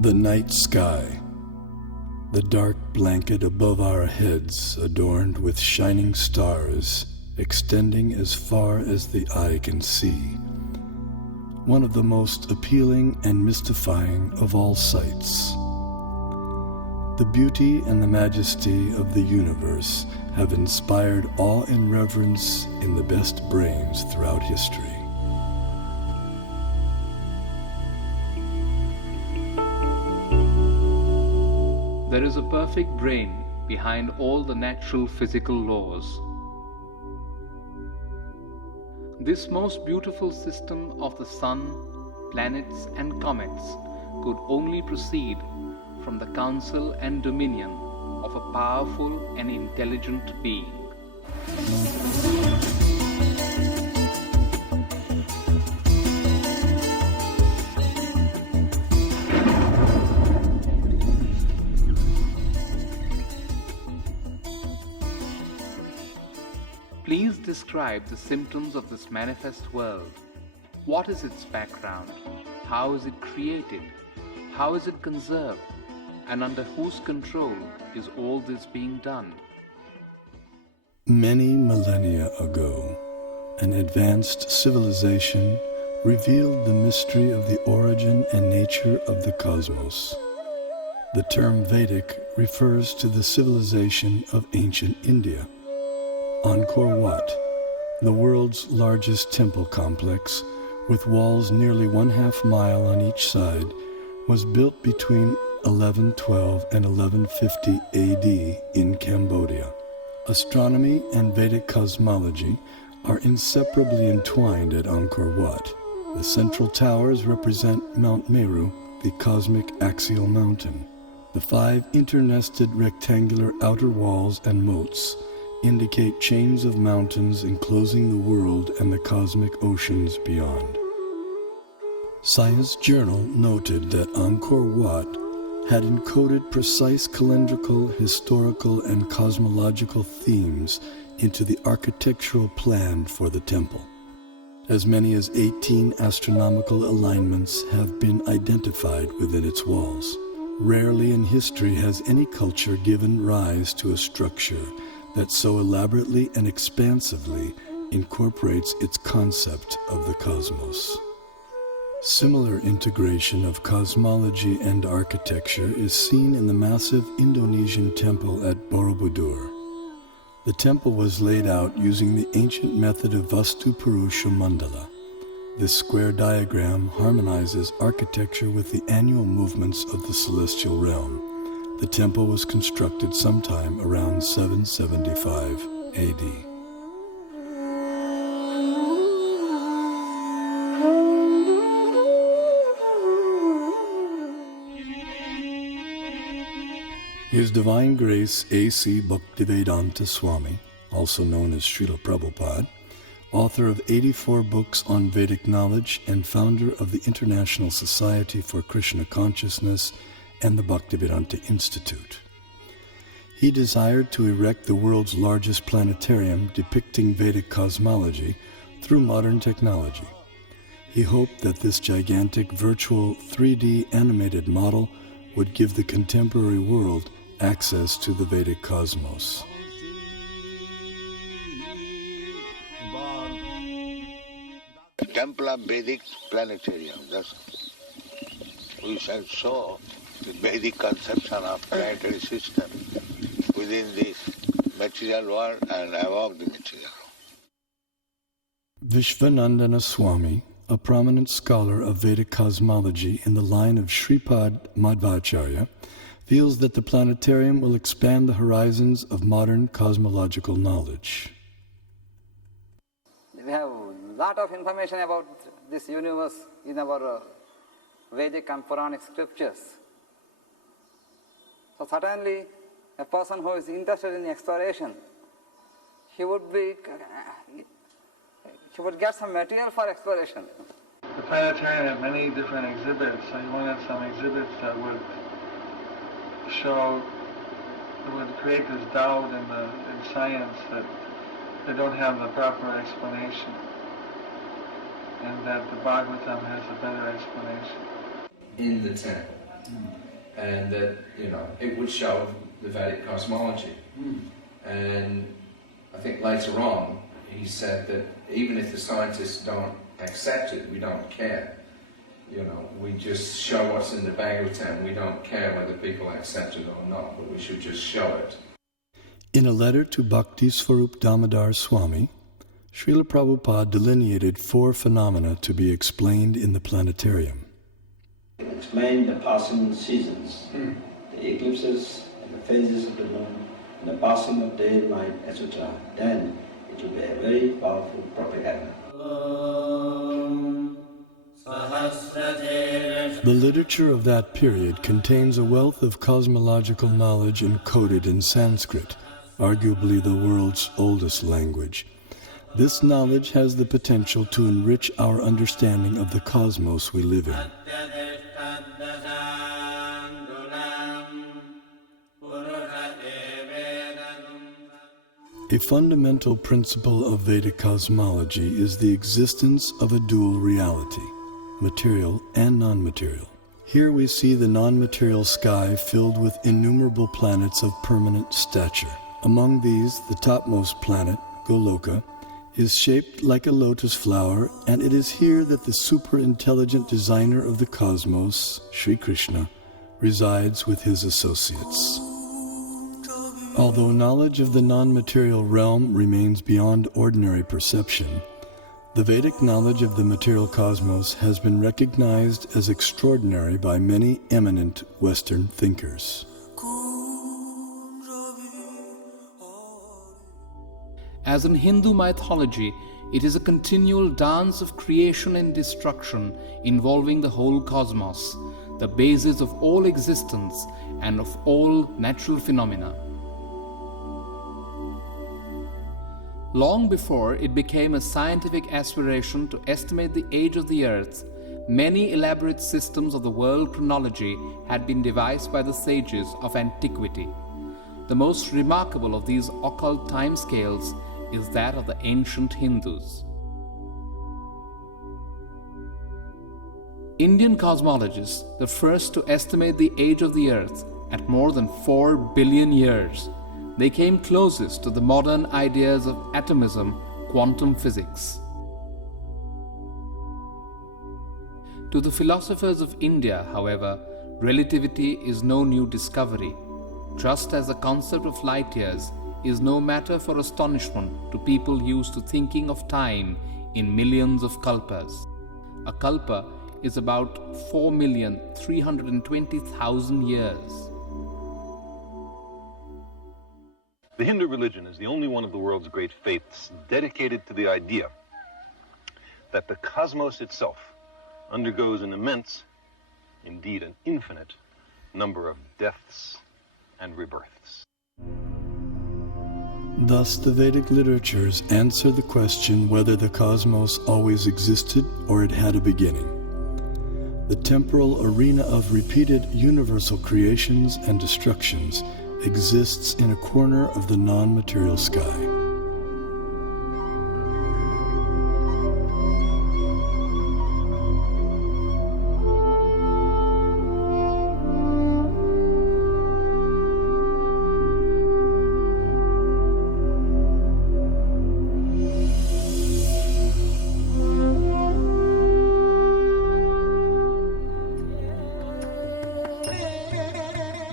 The night sky, the dark blanket above our heads adorned with shining stars extending as far as the eye can see. One of the most appealing and mystifying of all sights. The beauty and the majesty of the universe have inspired awe and reverence in the best brains throughout history. There is a perfect brain behind all the natural physical laws. This most beautiful system of the sun, planets and comets could only proceed from the counsel and dominion of a powerful and intelligent being. Please describe the symptoms of this manifest world. What is its background? How is it created? How is it conserved? And under whose control is all this being done? Many millennia ago, an advanced civilization revealed the mystery of the origin and nature of the cosmos. The term Vedic refers to the civilization of ancient India. Angkor Wat, the world's largest temple complex, with walls nearly 1/2 mile on each side, was built between 1112 and 1150 AD in Cambodia. Astronomy and Vedic cosmology are inseparably entwined at Angkor Wat. The central towers represent Mount Meru, the cosmic axial mountain. The 5 internested rectangular outer walls and moats indicate chains of mountains enclosing the world and the cosmic oceans beyond. Science Journal noted that Angkor Wat had encoded precise calendrical, historical, and cosmological themes into the architectural plan for the temple. As many as 18 astronomical alignments have been identified within its walls. Rarely in history has any culture given rise to a structure that so elaborately and expansively incorporates its concept of the cosmos. Similar integration of cosmology and architecture is seen in the massive Indonesian temple at Borobudur. The temple was laid out using the ancient method of Vastu Purusha Mandala. This square diagram harmonizes architecture with the annual movements of the celestial realm. The temple was constructed sometime around 775 AD. His Divine Grace A.C. Bhaktivedanta Swami, also known as Srila Prabhupada, author of 84 books on Vedic knowledge and founder of the International Society for Krishna Consciousness and the Bhaktivedanta Institute. He desired to erect the world's largest planetarium depicting Vedic cosmology through modern technology. He hoped that this gigantic virtual 3D animated model would give the contemporary world access to the Vedic cosmos. The Temple of Vedic Planetarium, we shall show the Vedic conception of planetary system within this material world and above the material world. Vishwanandana Swami, a prominent scholar of Vedic cosmology in the line of Sripad Madhvacharya, feels that the planetarium will expand the horizons of modern cosmological knowledge. We have a lot of information about this universe in our Vedic and Puranic scriptures. So certainly, a person who is interested in exploration, he would get some material for exploration. The planetarium had many different exhibits, so you wanted some exhibits that would create this doubt in science that they don't have the proper explanation, and that the Bhagavatam has a better explanation. In the temple, and that, it would show the Vedic cosmology. And I think later on, he said that even if the scientists don't accept it, we don't care. We just show what's in the Bhagavatam. We don't care whether people accept it or not, but we should just show it. In a letter to Bhakti Swarup Damodar Swami, Srila Prabhupada delineated 4 phenomena to be explained in the planetarium. Explain the passing seasons, the eclipses and the phases of the moon, and the passing of day, night, etc. Then it will be a very powerful propaganda. The literature of that period contains a wealth of cosmological knowledge encoded in Sanskrit, arguably the world's oldest language. This knowledge has the potential to enrich our understanding of the cosmos we live in. A fundamental principle of Vedic cosmology is the existence of a dual reality, material and non-material. Here we see the non-material sky filled with innumerable planets of permanent stature. Among these, the topmost planet, Goloka, is shaped like a lotus flower, and it is here that the super-intelligent designer of the cosmos, Sri Krishna, resides with his associates. Although knowledge of the non-material realm remains beyond ordinary perception, the Vedic knowledge of the material cosmos has been recognized as extraordinary by many eminent Western thinkers. As in Hindu mythology, it is a continual dance of creation and destruction involving the whole cosmos, the basis of all existence and of all natural phenomena. Long before it became a scientific aspiration to estimate the age of the earth, many elaborate systems of the world chronology had been devised by the sages of antiquity. The most remarkable of these occult timescales is that of the ancient Hindus. Indian cosmologists, the first to estimate the age of the earth at more than 4 billion years, they came closest to the modern ideas of atomism, quantum physics. To the philosophers of India, however, relativity is no new discovery, just as the concept of light years is no matter for astonishment to people used to thinking of time in millions of kalpas. A kalpa is about 4,320,000 years. The Hindu religion is the only one of the world's great faiths dedicated to the idea that the cosmos itself undergoes an immense, indeed an infinite, number of deaths and rebirths. Thus, the Vedic literatures answer the question whether the cosmos always existed or it had a beginning. The temporal arena of repeated universal creations and destructions exists in a corner of the non-material sky.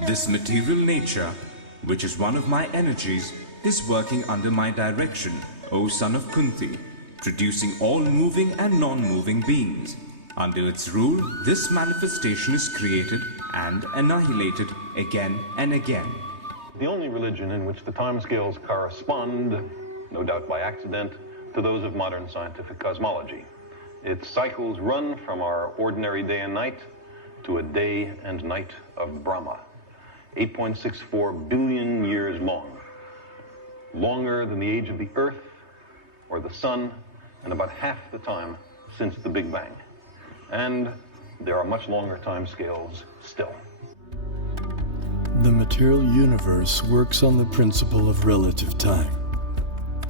This material nature, which is one of my energies, is working under my direction, O son of Kunti, producing all moving and non-moving beings. Under its rule, this manifestation is created and annihilated again and again. The only religion in which the timescales correspond, no doubt by accident, to those of modern scientific cosmology. Its cycles run from our ordinary day and night to a day and night of Brahma. 8.64 billion years long, longer than the age of the Earth or the Sun, and about half the time since the Big Bang. And there are much longer time scales still. The material universe works on the principle of relative time.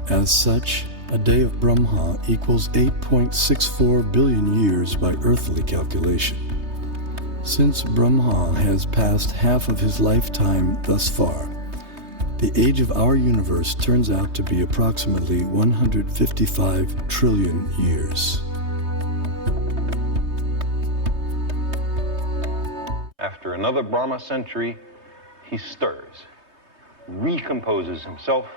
As such, a day of Brahma equals 8.64 billion years by earthly calculation. Since Brahma has passed half of his lifetime thus far, the age of our universe turns out to be approximately 155 trillion years. After another Brahma century, he stirs, recomposes himself,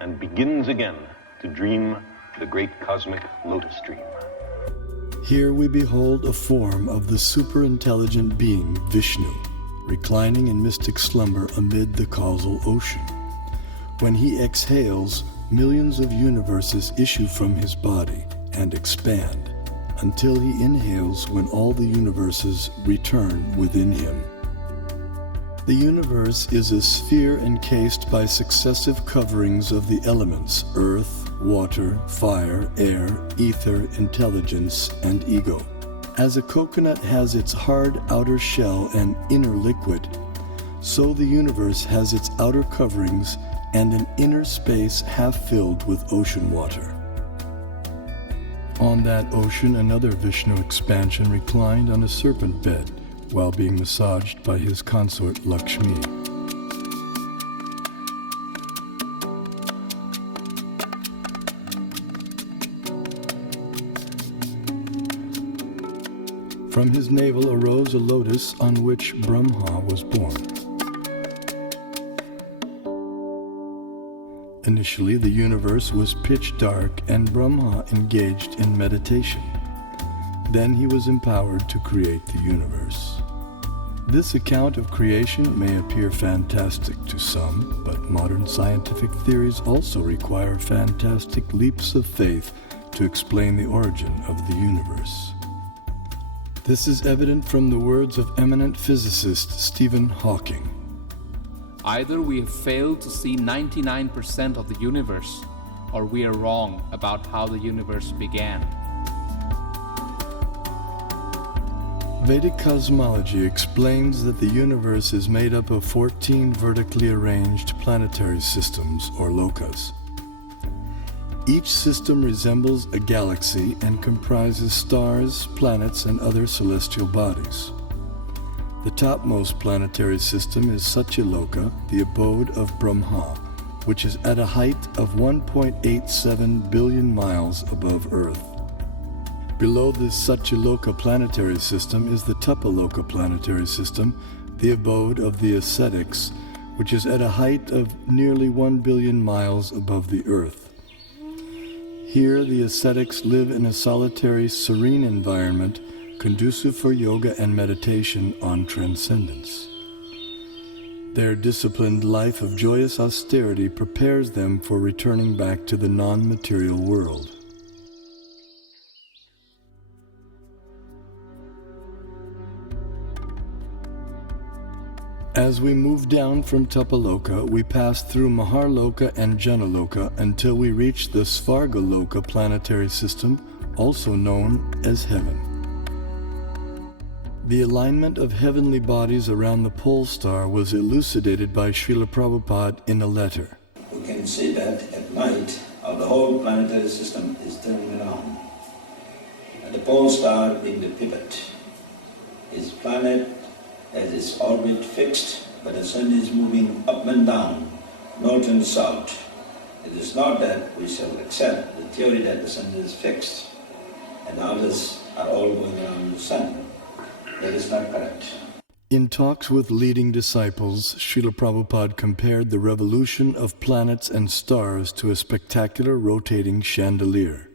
and begins again to dream the great cosmic lotus dream. Here we behold a form of the superintelligent being Vishnu, reclining in mystic slumber amid the causal ocean. When he exhales, millions of universes issue from his body and expand, until he inhales when all the universes return within him. The universe is a sphere encased by successive coverings of the elements earth, water, fire, air, ether, intelligence, and ego. As a coconut has its hard outer shell and inner liquid, so the universe has its outer coverings and an inner space half filled with ocean water. On that ocean, another Vishnu expansion reclined on a serpent bed while being massaged by his consort Lakshmi. From his navel arose a lotus on which Brahma was born. Initially, the universe was pitch dark and Brahma engaged in meditation. Then he was empowered to create the universe. This account of creation may appear fantastic to some, but modern scientific theories also require fantastic leaps of faith to explain the origin of the universe. This is evident from the words of eminent physicist Stephen Hawking. Either we have failed to see 99% of the universe, or we are wrong about how the universe began. Vedic cosmology explains that the universe is made up of 14 vertically arranged planetary systems, or lokas. Each system resembles a galaxy and comprises stars, planets, and other celestial bodies. The topmost planetary system is Satyaloka, the abode of Brahma, which is at a height of 1.87 billion miles above Earth. Below the Satyaloka planetary system is the Tapaloka planetary system, the abode of the ascetics, which is at a height of nearly 1 billion miles above the Earth. Here, the ascetics live in a solitary, serene environment conducive for yoga and meditation on transcendence. Their disciplined life of joyous austerity prepares them for returning back to the non-material world. As we move down from Tapaloka, we pass through Maharloka and Janaloka until we reach the Svargaloka planetary system, also known as heaven. The alignment of heavenly bodies around the pole star was elucidated by Srila Prabhupada in a letter. We can see that at night, the whole planetary system is turning around. And the pole star being the pivot. Its planet has its orbit fixed, but the sun is moving up and down, north and south. It is not that we shall accept the theory that the sun is fixed and others are all going around the sun. That is not correct. In talks with leading disciples, Srila Prabhupada compared the revolution of planets and stars to a spectacular rotating chandelier.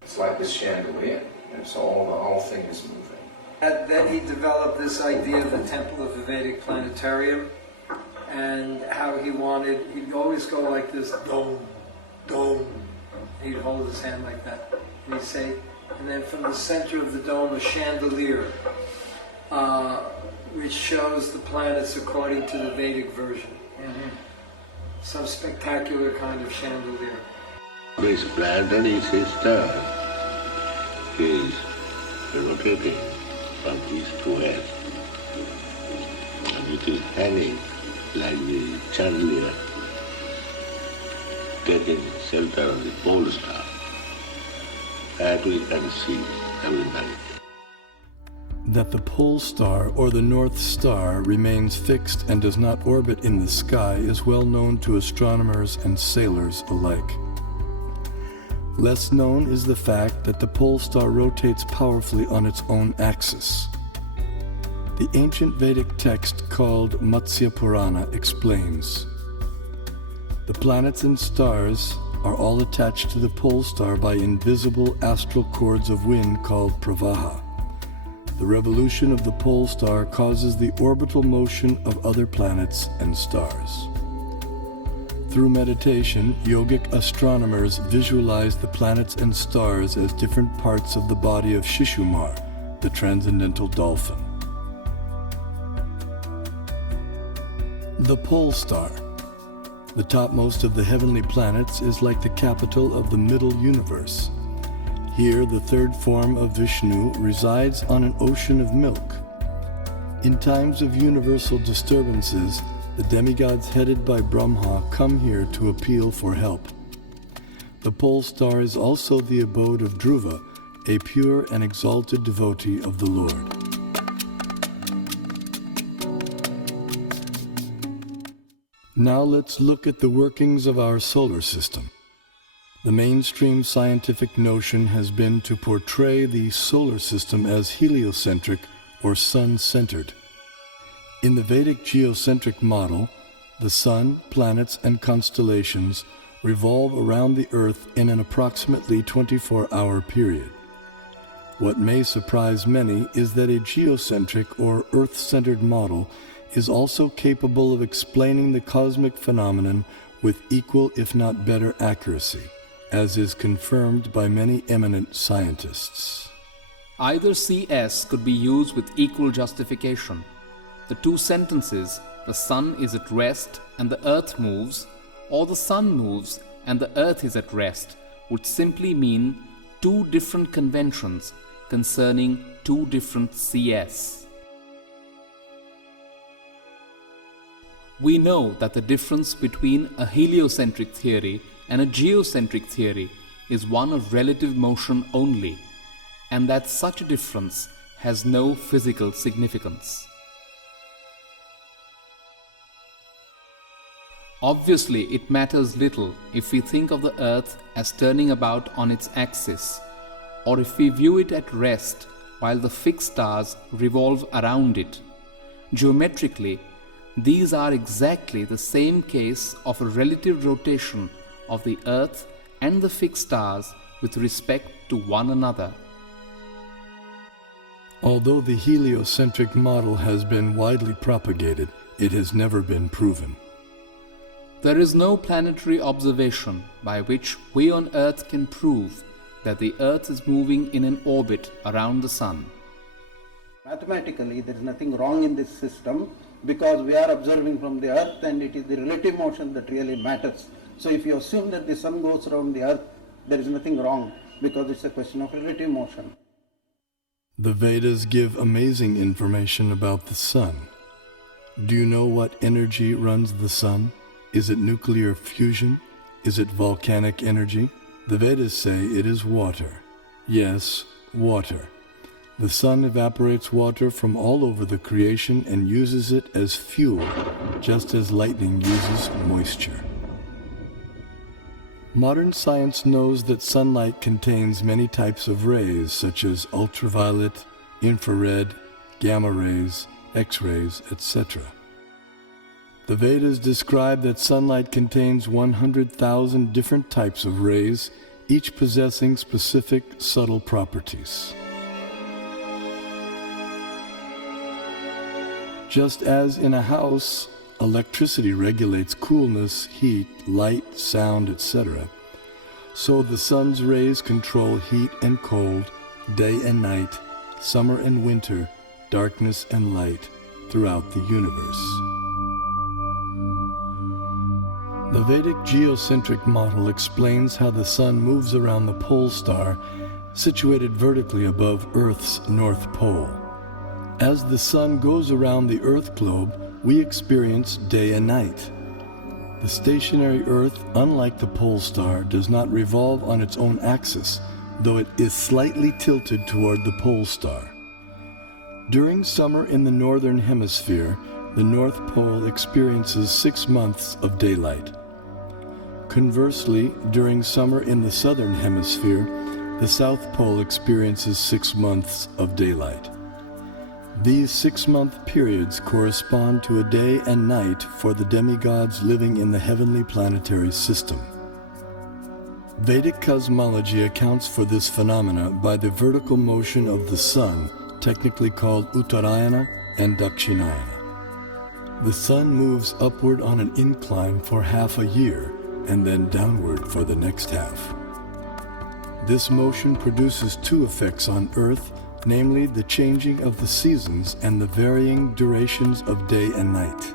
It's like this chandelier, and so the whole thing is moving. Then he developed this idea of the temple of the Vedic planetarium, and how he'd always go like this, dome, dome. He'd hold his hand like that, and he'd say, and then from the center of the dome, a chandelier, which shows the planets according to the Vedic version. Some spectacular kind of chandelier. This planetary system is rotating from east to west, and it is hanging like the chandelier, taking shelter of the pole star. That we can see every night. That the pole star or the North Star remains fixed and does not orbit in the sky is well known to astronomers and sailors alike. Less known is the fact that the pole star rotates powerfully on its own axis. The ancient Vedic text called Matsya Purana explains, "The planets and stars are all attached to the pole star by invisible astral cords of wind called pravaha. The revolution of the pole star causes the orbital motion of other planets and stars." Through meditation, yogic astronomers visualize the planets and stars as different parts of the body of Shishumar, the transcendental dolphin. The pole star, the topmost of the heavenly planets, is like the capital of the middle universe. Here, the third form of Vishnu resides on an ocean of milk. In times of universal disturbances, the demigods headed by Brahma come here to appeal for help. The pole star is also the abode of Dhruva, a pure and exalted devotee of the Lord. Now let's look at the workings of our solar system. The mainstream scientific notion has been to portray the solar system as heliocentric or sun-centered. In the Vedic geocentric model, the sun, planets, and constellations revolve around the Earth in an approximately 24-hour period. What may surprise many is that a geocentric or Earth-centered model is also capable of explaining the cosmic phenomenon with equal, if not better, accuracy, as is confirmed by many eminent scientists. Either CS could be used with equal justification. The two sentences, "the sun is at rest and the earth moves," or "the sun moves and the earth is at rest," would simply mean two different conventions concerning two different CS. We know that the difference between a heliocentric theory and a geocentric theory is one of relative motion only, and that such a difference has no physical significance. Obviously, it matters little if we think of the earth as turning about on its axis, or if we view it at rest while the fixed stars revolve around it. Geometrically, these are exactly the same case of a relative rotation of the earth and the fixed stars with respect to one another. Although the heliocentric model has been widely propagated, it has never been proven. There is no planetary observation by which we on Earth can prove that the Earth is moving in an orbit around the Sun. Mathematically, there is nothing wrong in this system because we are observing from the Earth and it is the relative motion that really matters. So if you assume that the Sun goes around the Earth, there is nothing wrong because it's a question of relative motion. The Vedas give amazing information about the Sun. Do you know what energy runs the Sun? Is it nuclear fusion? Is it volcanic energy? The Vedas say it is water. Yes, water. The sun evaporates water from all over the creation and uses it as fuel, just as lightning uses moisture. Modern science knows that sunlight contains many types of rays, such as ultraviolet, infrared, gamma rays, X-rays, etc. The Vedas describe that sunlight contains 100,000 different types of rays, each possessing specific subtle properties. Just as in a house, electricity regulates coolness, heat, light, sound, etc., so the sun's rays control heat and cold, day and night, summer and winter, darkness and light throughout the universe. The Vedic geocentric model explains how the sun moves around the pole star situated vertically above Earth's north pole. As the sun goes around the Earth globe, we experience day and night. The stationary Earth, unlike the pole star, does not revolve on its own axis, though it is slightly tilted toward the pole star. During summer in the northern hemisphere, the North Pole experiences 6 months of daylight. Conversely, during summer in the southern hemisphere, the South Pole experiences 6 months of daylight. These 6-month periods correspond to a day and night for the demigods living in the heavenly planetary system. Vedic cosmology accounts for this phenomena by the vertical motion of the sun, technically called Uttarayana and Dakshinayana. The sun moves upward on an incline for half a year and then downward for the next half. This motion produces 2 effects on Earth, namely the changing of the seasons and the varying durations of day and night.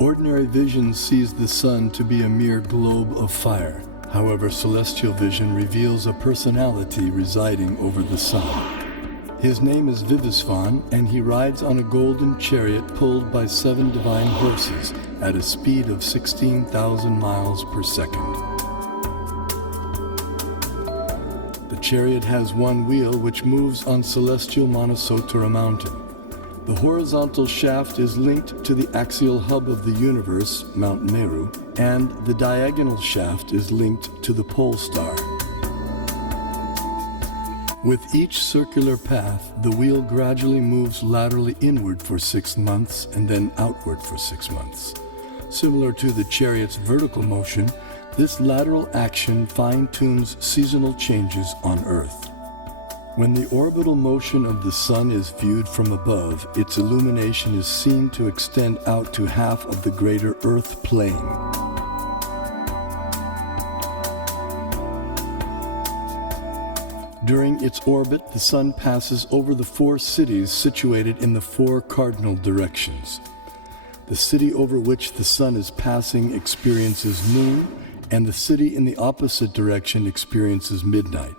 Ordinary vision sees the sun to be a mere globe of fire. However, celestial vision reveals a personality residing over the sun. His name is Vivasvan, and he rides on a golden chariot pulled by 7 divine horses at a speed of 16,000 miles per second. The chariot has 1 wheel which moves on celestial Manasottara mountain. The horizontal shaft is linked to the axial hub of the universe, Mount Meru, and the diagonal shaft is linked to the pole star. With each circular path, the wheel gradually moves laterally inward for 6 months and then outward for 6 months. Similar to the chariot's vertical motion, this lateral action fine-tunes seasonal changes on Earth. When the orbital motion of the sun is viewed from above, its illumination is seen to extend out to half of the greater Earth plane. During its orbit, the sun passes over the 4 cities situated in the 4 cardinal directions. The city over which the sun is passing experiences noon, and the city in the opposite direction experiences midnight.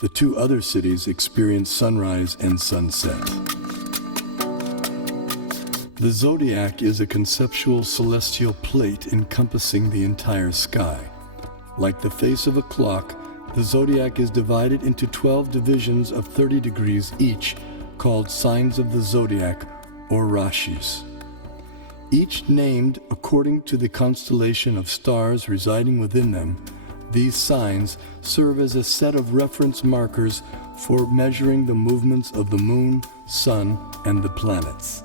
The 2 other cities experience sunrise and sunset. The zodiac is a conceptual celestial plate encompassing the entire sky. Like the face of a clock, the zodiac is divided into 12 divisions of 30 degrees each, called signs of the zodiac, or rashis. Each named according to the constellation of stars residing within them. These signs serve as a set of reference markers for measuring the movements of the moon, sun, and the planets.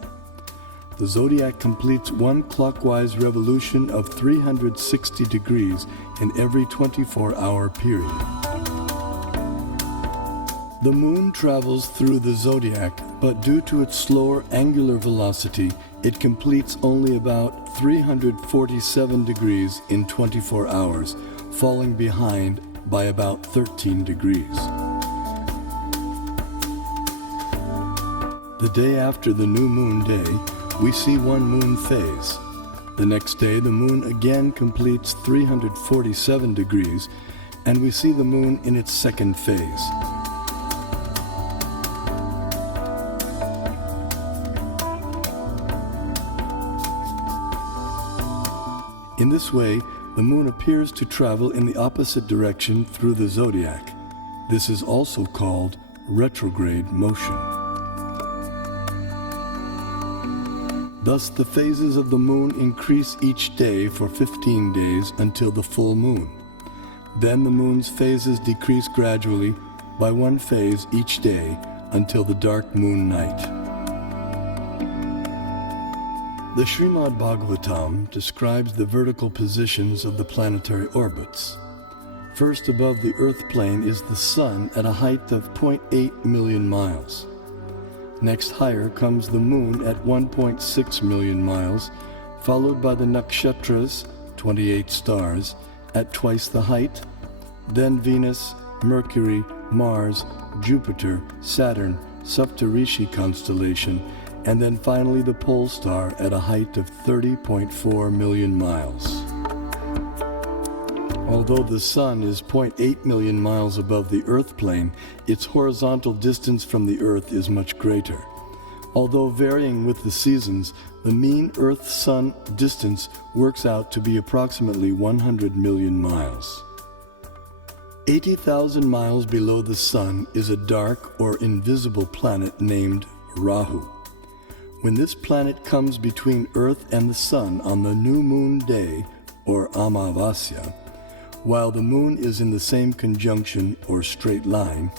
The zodiac completes 1 clockwise revolution of 360 degrees in every 24-hour period. The moon travels through the zodiac, but due to its slower angular velocity, it completes only about 347 degrees in 24 hours, falling behind by about 13 degrees. The day after the new moon day, we see 1 moon phase. The next day, the moon again completes 347 degrees, and we see the moon in its 2nd phase. In this way, the moon appears to travel in the opposite direction through the zodiac. This is also called retrograde motion. Thus, the phases of the moon increase each day for 15 days until the full moon. Then the moon's phases decrease gradually by 1 phase each day until the dark moon night. The Srimad Bhagavatam describes the vertical positions of the planetary orbits. First above the Earth plane is the Sun at a height of 0.8 million miles. Next higher comes the Moon at 1.6 million miles, followed by the Nakshatras, 28 stars, at twice the height, then Venus, Mercury, Mars, Jupiter, Saturn, Saptarishi constellation, and then finally the pole star at a height of 30.4 million miles. Although the Sun is 0.8 million miles above the Earth plane, its horizontal distance from the Earth is much greater. Although varying with the seasons, the mean Earth-Sun distance works out to be approximately 100 million miles. 80,000 miles below the Sun is a dark or invisible planet named Rahu. When this planet comes between Earth and the Sun on the new moon day, or Amavasya, while the moon is in the same conjunction or straight line,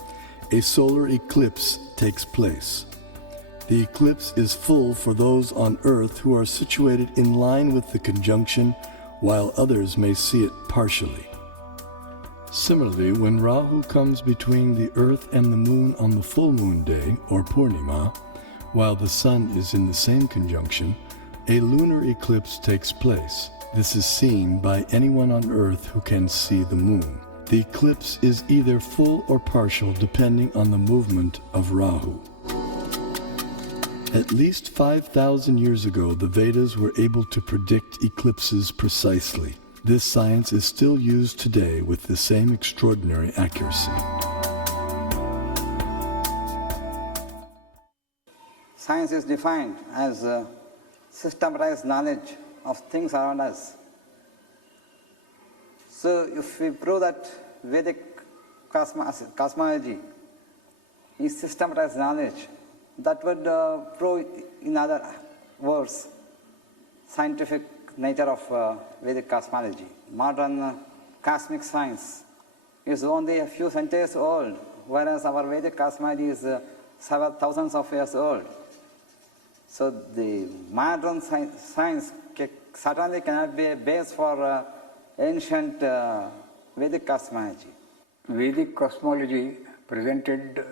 a solar eclipse takes place. The eclipse is full for those on Earth who are situated in line with the conjunction, while others may see it partially. Similarly, when Rahu comes between the Earth and the Moon on the full moon day, or Purnima, while the Sun is in the same conjunction, a lunar eclipse takes place. This is seen by anyone on Earth who can see the Moon. The eclipse is either full or partial depending on the movement of Rahu. At least 5,000 years ago, the Vedas were able to predict eclipses precisely. This science is still used today with the same extraordinary accuracy. Science is defined as systematized knowledge of things around us. So if we prove that Vedic cosmology is systematized knowledge, that would prove, in other words, scientific nature of Vedic cosmology. Modern cosmic science is only a few centuries old, whereas our Vedic cosmology is several thousands of years old. So the modern science certainly cannot be a base for ancient Vedic cosmology. Vedic cosmology presented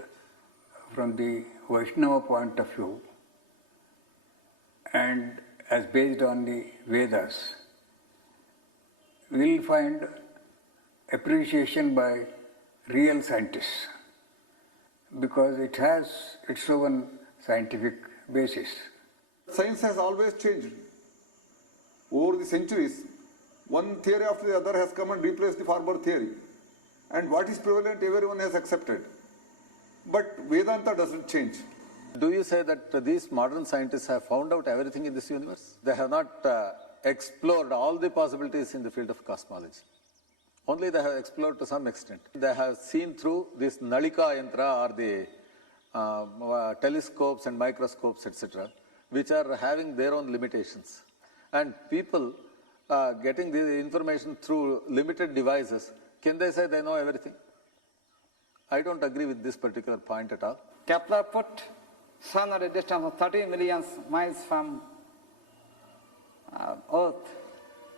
from the Vaishnava point of view and as based on the Vedas will find appreciation by real scientists because it has its own scientific basis. Science has always changed. Over the centuries, one theory after the other has come and replaced the former theory. And what is prevalent, everyone has accepted. But Vedanta doesn't change. Do you say that these modern scientists have found out everything in this universe? They have not explored all the possibilities in the field of cosmology. Only they have explored to some extent. They have seen through this Nalika Yantra or the telescopes and microscopes, etc., which are having their own limitations. And people getting the information through limited devices, can they say they know everything? I don't agree with this particular point at all. Kepler put Sun at a distance of 30 million miles from Earth,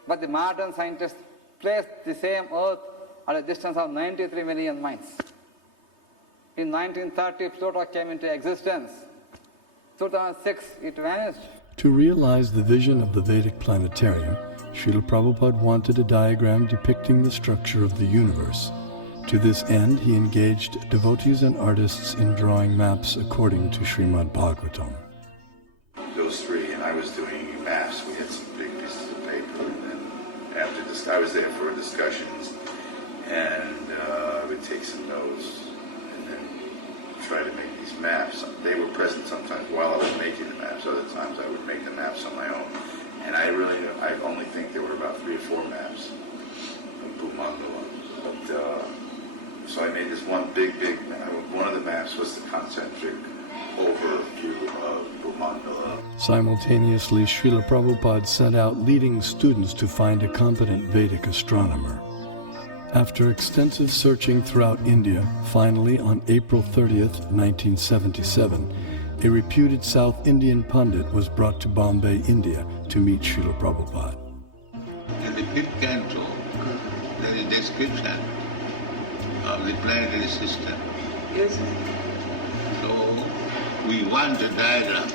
but the modern scientists placed the same Earth at a distance of 93 million miles. In 1930, Pluto came into existence. 2006, it vanished. To realize the vision of the Vedic planetarium, Srila Prabhupada wanted a diagram depicting the structure of the universe. To this end, he engaged devotees and artists in drawing maps according to Srimad Bhagavatam. Those three, and I was doing maps. We had some big pieces of paper, and then after this, I was there for discussions, and I would take some notes, and then try to make these maps. They were present sometimes while I was making the maps. Other times, I would make the maps on my own. And I only think there were about 3 or 4 maps of Bhumandala. But so I made this one big map. One of the maps was the concentric overview of Bhumandala. Simultaneously, Srila Prabhupada sent out leading students to find a competent Vedic astronomer. After extensive searching throughout India, finally on April 30th, 1977, a reputed South Indian pundit was brought to Bombay, India to meet Srila Prabhupada. In the 5th canto, there is description of the planetary system. Yes. So we want a diagram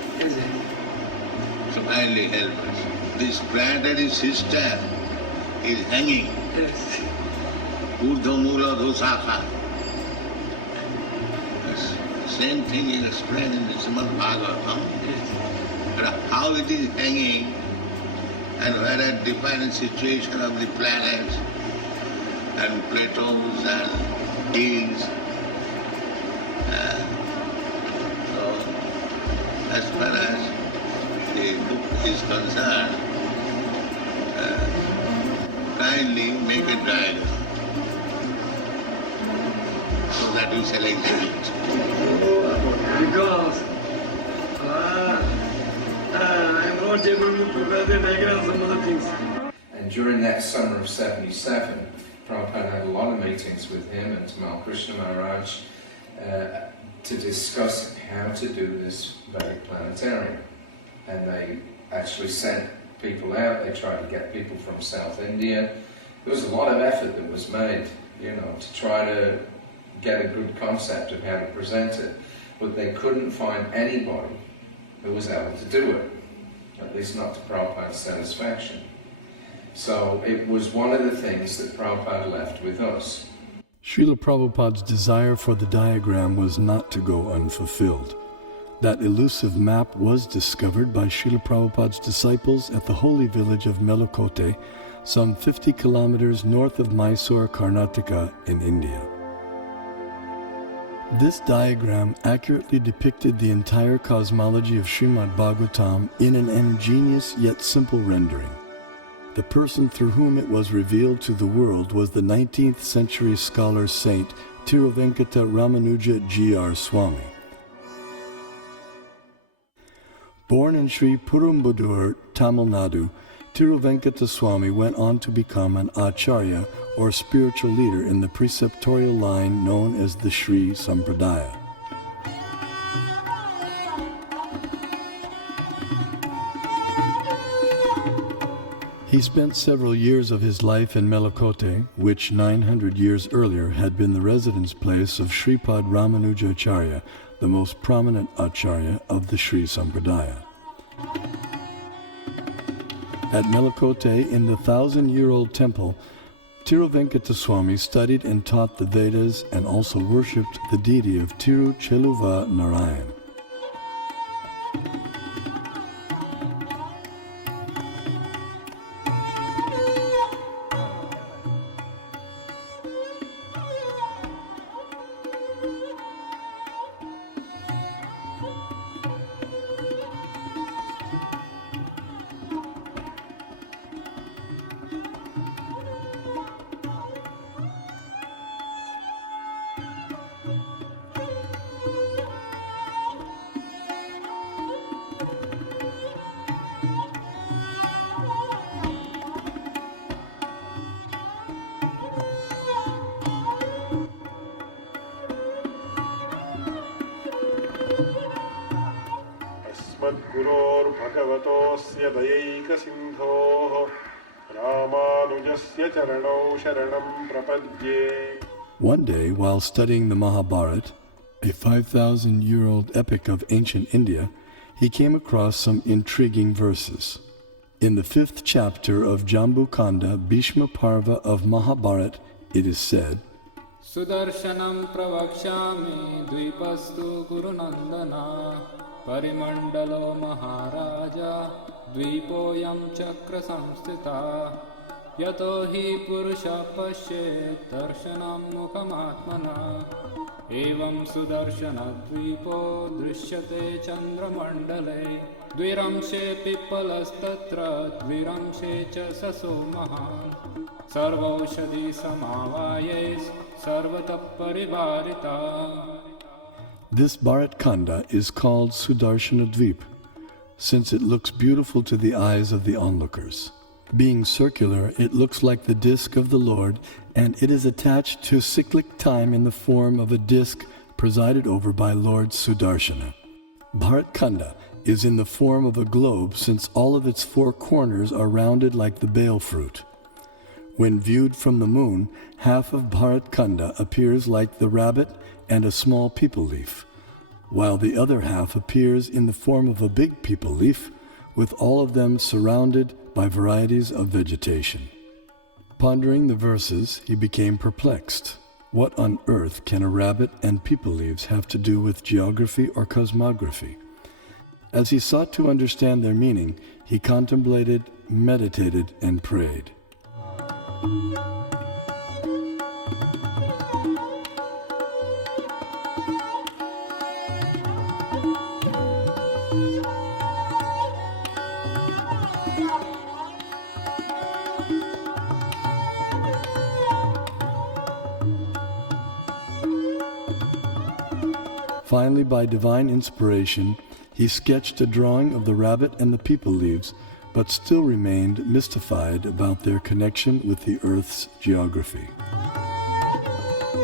to kindly help us. This planetary system is hanging. Yes. Urdhva Dosaka. Same thing is explained in the Srimad Bhagavatam. But how it is hanging and where a different situation of the planets and plateaus and hills. So, as far as the book is concerned, kindly make a diagram so that we shall exhibit. Because And during that summer of 77, Prabhupada had a lot of meetings with him and Tamal Krishna Maharaj to discuss how to do this Vedic planetarium. And they actually sent people out, they tried to get people from South India. There was a lot of effort that was made, to try to get a good concept of how to present it. But they couldn't find anybody who was able to do it, at least not to Prabhupada's satisfaction. So it was one of the things that Prabhupada left with us. Srila Prabhupada's desire for the diagram was not to go unfulfilled. That elusive map was discovered by Srila Prabhupada's disciples at the holy village of Melakote, some 50 kilometers north of Mysore, Karnataka in India. This diagram accurately depicted the entire cosmology of Srimad Bhagavatam in an ingenious yet simple rendering. The person through whom it was revealed to the world was the 19th century scholar saint Tiruvenkata Ramanuja G.R. Swami. Born in Sri Perumbudur, Tamil Nadu, Tiruvenkata Swami went on to become an acharya or spiritual leader in the preceptorial line known as the Sri Sampradaya. He spent several years of his life in Melakote, which 900 years earlier had been the residence place of Sripad Ramanujacharya, the most prominent acharya of the Sri Sampradaya. At Melakote, in the 1,000-year-old temple, Tiruvenkata Swami studied and taught the Vedas and also worshipped the deity of Tirucheluva Narayan. भगवतोऽस्य दयैकसिन्धोः रामानुजस्य चरणौ शरणं प्रपद्ये. One day, while studying the Mahabharata, a 5,000-year-old epic of ancient India, he came across some intriguing verses. In the 5th chapter of Jambu Kanda, Bhishma Parva of Mahabharata, it is said, Sudarshanam pravakshami dvipastu gurunandana parimandalo maharaja dvipoyam chakra samstita yato hi purusha pasye darshanam mukhamatmana evam sudarshana dvipo drishyate chandramandale dviramshe pipalastatra dviramshe cha saso mahan sarvaushadhi samavayes sarvata parivarita. This Bharat Khanda is called Sudarshana Dvip, since it looks beautiful to the eyes of the onlookers. Being circular, it looks like the disk of the Lord, and it is attached to cyclic time in the form of a disk presided over by Lord Sudarshana. Bharat Khanda is in the form of a globe, since all of its 4 corners are rounded like the bale fruit. When viewed from the moon, half of Bharat Khanda appears like the rabbit and a small peepal leaf, while the other half appears in the form of a big peepal leaf, with all of them surrounded by varieties of vegetation. Pondering the verses, he became perplexed. What on earth can a rabbit and peepal leaves have to do with geography or cosmography? As he sought to understand their meaning, he contemplated, meditated, and prayed. Finally, by divine inspiration, He sketched a drawing of the rabbit and the people leaves, but still remained mystified about their connection with the Earth's geography.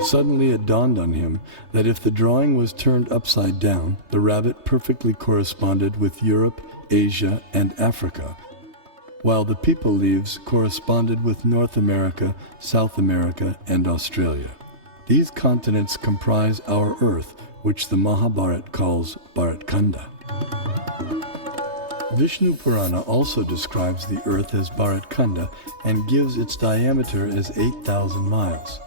Suddenly it dawned on him that if the drawing was turned upside down, the rabbit perfectly corresponded with Europe, Asia, and Africa, while the people leaves corresponded with North America, South America, and Australia. These continents comprise our Earth, which the Mahabharata calls Bharatkanda. Vishnu Purana also describes the Earth as Bharatkanda and gives its diameter as 8,000 miles.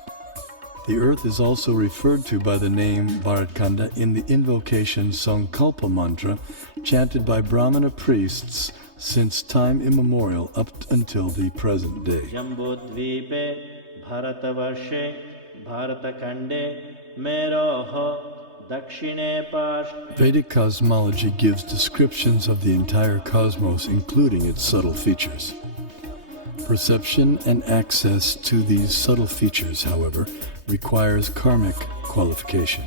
The Earth is also referred to by the name Bharatkanda in the invocation Sankalpa mantra chanted by Brahmana priests since time immemorial up until the present day. Jambudvipe Bharatavarshe Bharatakande Meroho Dakshine Pash. Vedic cosmology gives descriptions of the entire cosmos, including its subtle features. Perception and access to these subtle features, however, requires karmic qualification.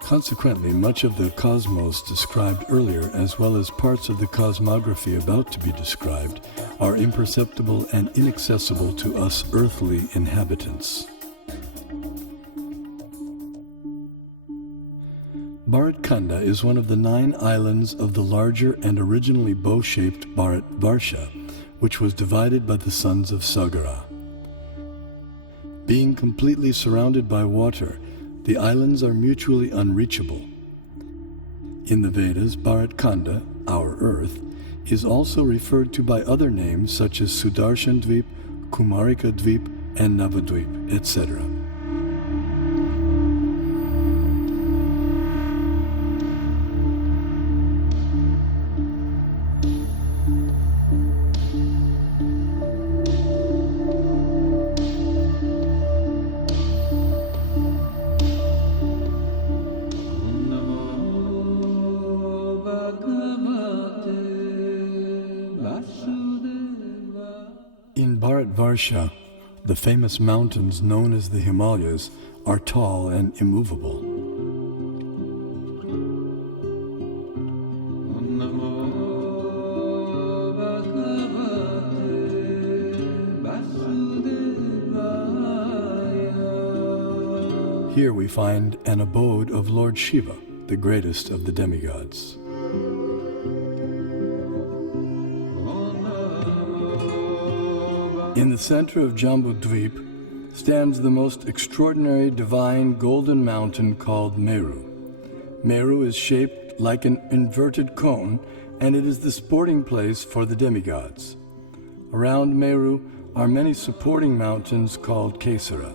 Consequently, much of the cosmos described earlier, as well as parts of the cosmography about to be described, are imperceptible and inaccessible to us earthly inhabitants. Bharatkanda is one of the 9 islands of the larger and originally bow-shaped Bharatvarsha, which was divided by the sons of Sagara. Being completely surrounded by water, the islands are mutually unreachable. In the Vedas, Bharatkanda, our Earth, is also referred to by other names such as Sudarshan Dvip, Kumarika Dvip, and Navadvip, etc. Bharatvarsha, the famous mountains known as the Himalayas are tall and immovable. Here we find an abode of Lord Shiva, the greatest of the demigods. In the center of Jambudvip stands the most extraordinary divine golden mountain called Meru. Meru is shaped like an inverted cone, and it is the sporting place for the demigods. Around Meru are many supporting mountains called Kesara.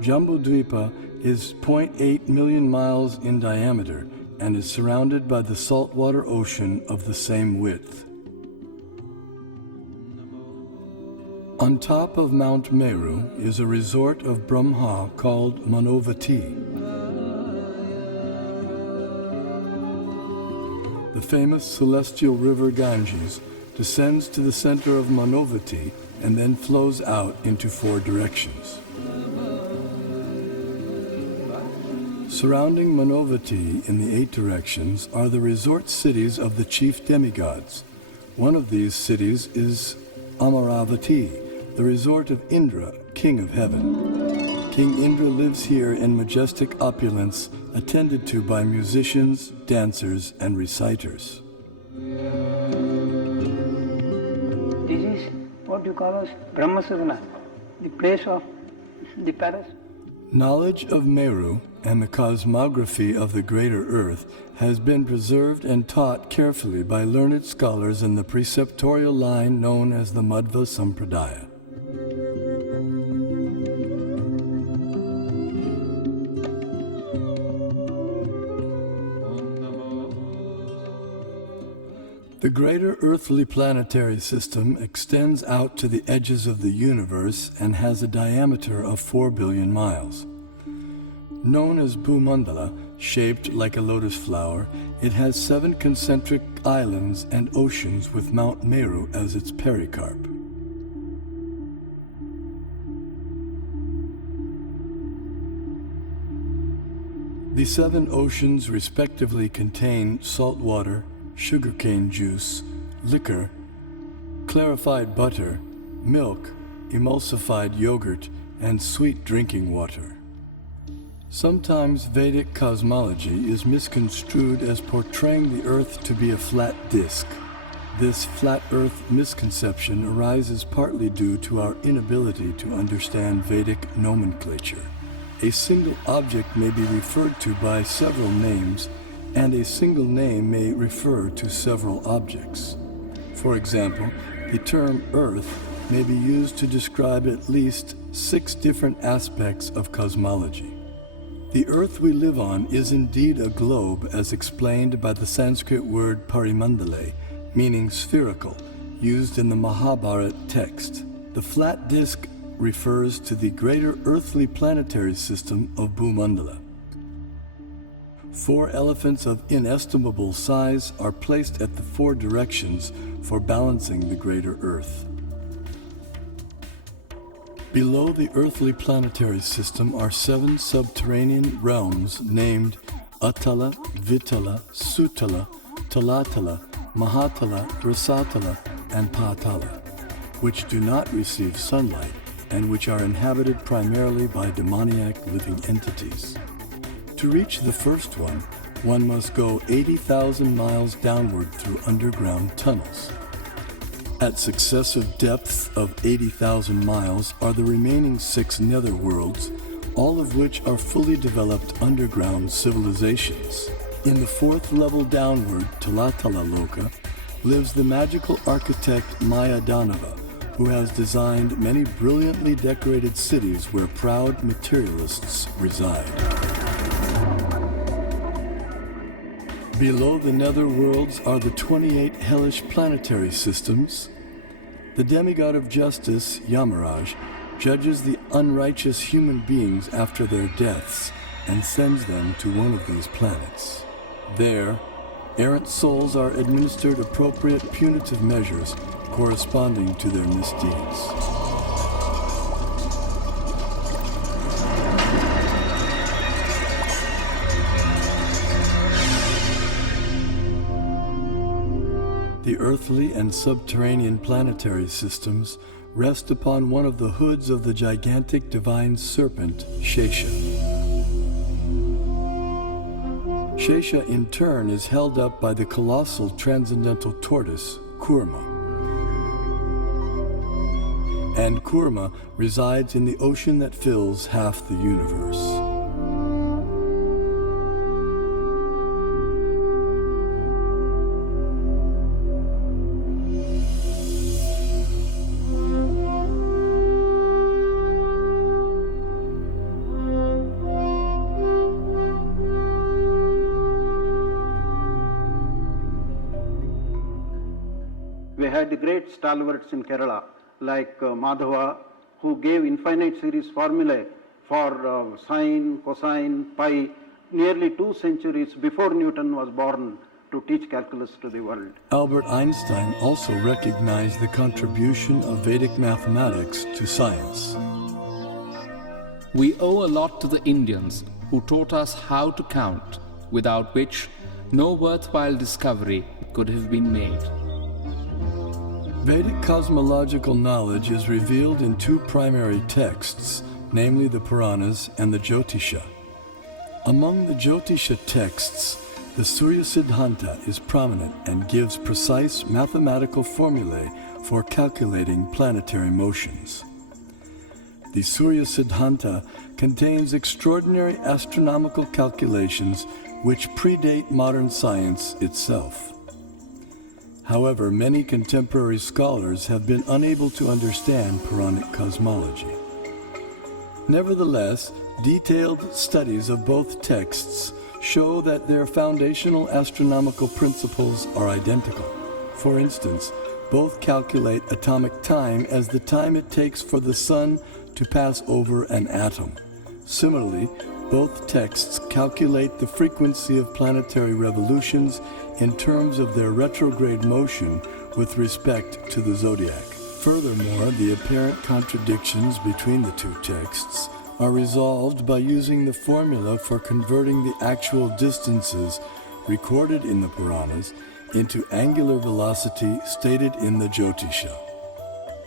Jambudvipa is 0.8 million miles in diameter and is surrounded by the saltwater ocean of the same width. On top of Mount Meru is a resort of Brahma called Manavati. The famous celestial river Ganges descends to the center of Manavati and then flows out into 4 directions. Surrounding Manavati in the 8 directions are the resort cities of the chief demigods. One of these cities is Amaravati, the resort of Indra, king of heaven. King Indra lives here in majestic opulence, attended to by musicians, dancers, and reciters. This is what you call as Brahmasarana, the place of the palace. Knowledge of Meru and the cosmography of the greater earth has been preserved and taught carefully by learned scholars in the preceptorial line known as the Madhva Sampradaya. The greater earthly planetary system extends out to the edges of the universe and has a diameter of 4 billion miles. Known as Bhumandala, shaped like a lotus flower, it has 7 concentric islands and oceans with Mount Meru as its pericarp. The 7 oceans respectively contain salt water, sugarcane juice, liquor, clarified butter, milk, emulsified yogurt, and sweet drinking water. Sometimes Vedic cosmology is misconstrued as portraying the earth to be a flat disk. This flat earth misconception arises partly due to our inability to understand Vedic nomenclature. A single object may be referred to by several names, and a single name may refer to several objects. For example, the term earth may be used to describe at least 6 different aspects of cosmology. The earth we live on is indeed a globe, as explained by the Sanskrit word parimandale, meaning spherical, used in the Mahabharata text. The flat disk refers to the greater earthly planetary system of Bhumandala. 4 elephants of inestimable size are placed at the 4 directions for balancing the greater earth. Below the earthly planetary system are 7 subterranean realms named Atala, Vitala, Sutala, Talatala, Mahatala, Rasatala, and Patala, which do not receive sunlight and which are inhabited primarily by demoniac living entities. To reach the first one must go 80,000 miles downward through underground tunnels. At successive depths of 80,000 miles are the remaining 6 netherworlds, all of which are fully developed underground civilizations. In the 4th level downward, Talatala Loka, lives the magical architect Maya Danava, who has designed many brilliantly decorated cities where proud materialists reside. Below the netherworlds are the 28 hellish planetary systems. The demigod of justice, Yamaraj, judges the unrighteous human beings after their deaths and sends them to one of these planets. There, errant souls are administered appropriate punitive measures corresponding to their misdeeds. The earthly and subterranean planetary systems rest upon one of the hoods of the gigantic divine serpent, Shesha. Shesha in turn is held up by the colossal transcendental tortoise, Kurma. And Kurma resides in the ocean that fills half the universe. We had the great stalwarts in Kerala, like Madhava, who gave infinite series formulae for sine, cosine, pi, nearly 2 centuries before Newton was born, to teach calculus to the world. Albert Einstein also recognized the contribution of Vedic mathematics to science. We owe a lot to the Indians who taught us how to count, without which no worthwhile discovery could have been made. Vedic cosmological knowledge is revealed in 2 primary texts, namely the Puranas and the Jyotisha. Among the Jyotisha texts, the Surya Siddhanta is prominent and gives precise mathematical formulae for calculating planetary motions. The Surya Siddhanta contains extraordinary astronomical calculations which predate modern science itself. However, many contemporary scholars have been unable to understand Puranic cosmology. Nevertheless, detailed studies of both texts show that their foundational astronomical principles are identical. For instance, both calculate atomic time as the time it takes for the sun to pass over an atom. Similarly, both texts calculate the frequency of planetary revolutions in terms of their retrograde motion with respect to the zodiac. Furthermore, the apparent contradictions between the 2 texts are resolved by using the formula for converting the actual distances recorded in the Puranas into angular velocity stated in the Jyotisha.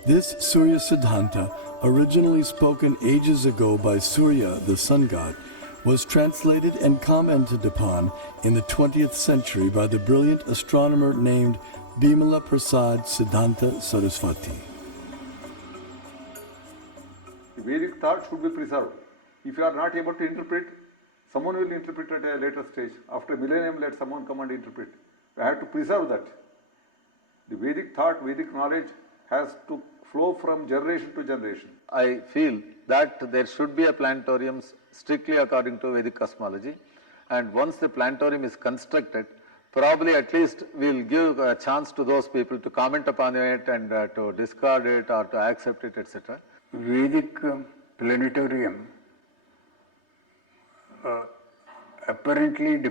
This Surya Siddhanta, originally spoken ages ago by Surya, the sun god, was translated and commented upon in the 20th century by the brilliant astronomer named Bimala Prasad Siddhanta Saraswati. The Vedic thought should be preserved. If you are not able to interpret, someone will interpret at a later stage. After a millennium, let someone come and interpret. We have to preserve that. The Vedic thought, Vedic knowledge has to flow from generation to generation. I feel that there should be a planetarium strictly according to Vedic cosmology, and once the planetarium is constructed, probably at least we will give a chance to those people to comment upon it and to discard it or to accept it, etc. Vedic planetarium apparently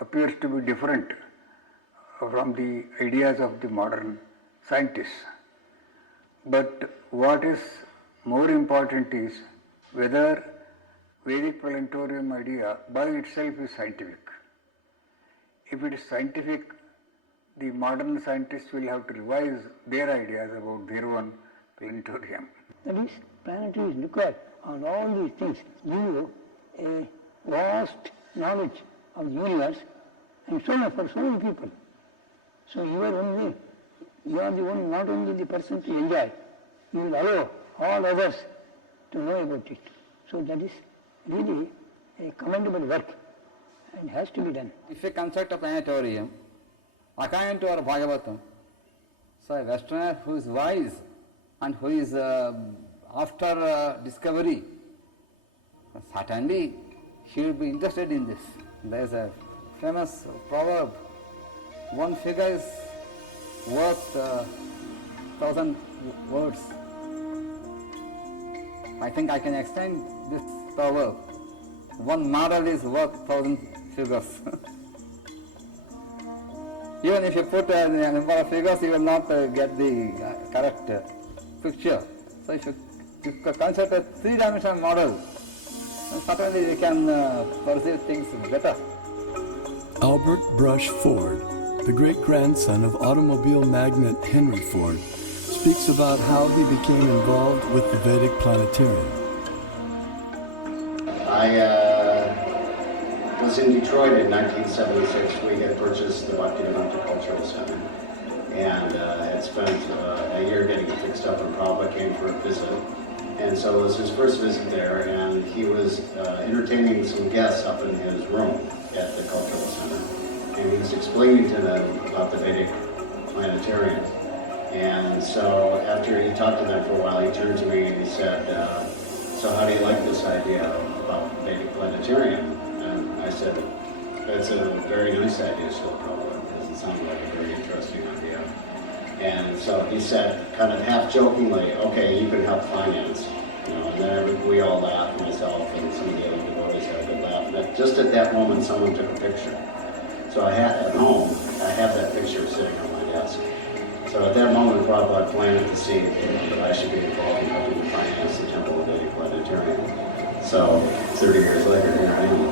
appears to be different from the ideas of the modern scientists. But what is more important is whether Vedic planetarium idea by itself is scientific. If it is scientific, the modern scientists will have to revise their ideas about their own planetarium. That is, planetary is required on all these things. Give you a vast knowledge of the universe and so on for so many people. So you are the one, not only the person to enjoy, you will allow all others to know about it. So that is really a commendable work and has to be done. If you construct a planetarium, according to our Bhagavatam, so a Westerner who is wise and who is after discovery, certainly he will be interested in this. There is a famous proverb, one figure is worth 1,000 words. I think I can extend this proverb. One model is worth 1,000 figures. Even if you put a number of figures, you will not get the correct picture. So if you consider a three-dimensional model, then certainly you can perceive things better. Albert Brush Ford, the great-grandson of automobile magnate Henry Ford, speaks about how he became involved with the Vedic planetarium. I was in Detroit in 1976. We had purchased the Bhaktivedanta Cultural Center and had spent a year getting it fixed up, and Prabhupada came for a visit. And so it was his first visit there, and he was entertaining some guests up in his room at the Cultural Center. And he was explaining to them about the Vedic planetarium. And so after he talked to them for a while, he turned to me and he said, so how do you like this idea about the Vedic planetarium? And I said, that's a very nice idea, Srila Prabhupada, because it sounded like a very interesting idea. And so he said, kind of half jokingly, okay, you can help finance. And then we all laughed, myself and some of the other devotees had a good laugh. But just at that moment, someone took a picture. So I had, at home, I have that picture sitting on my desk. So at that moment, Prabhupada planted the seed that I should be involved in helping to finance the Temple of Vedic Planetarium. So 30 years later, here I am.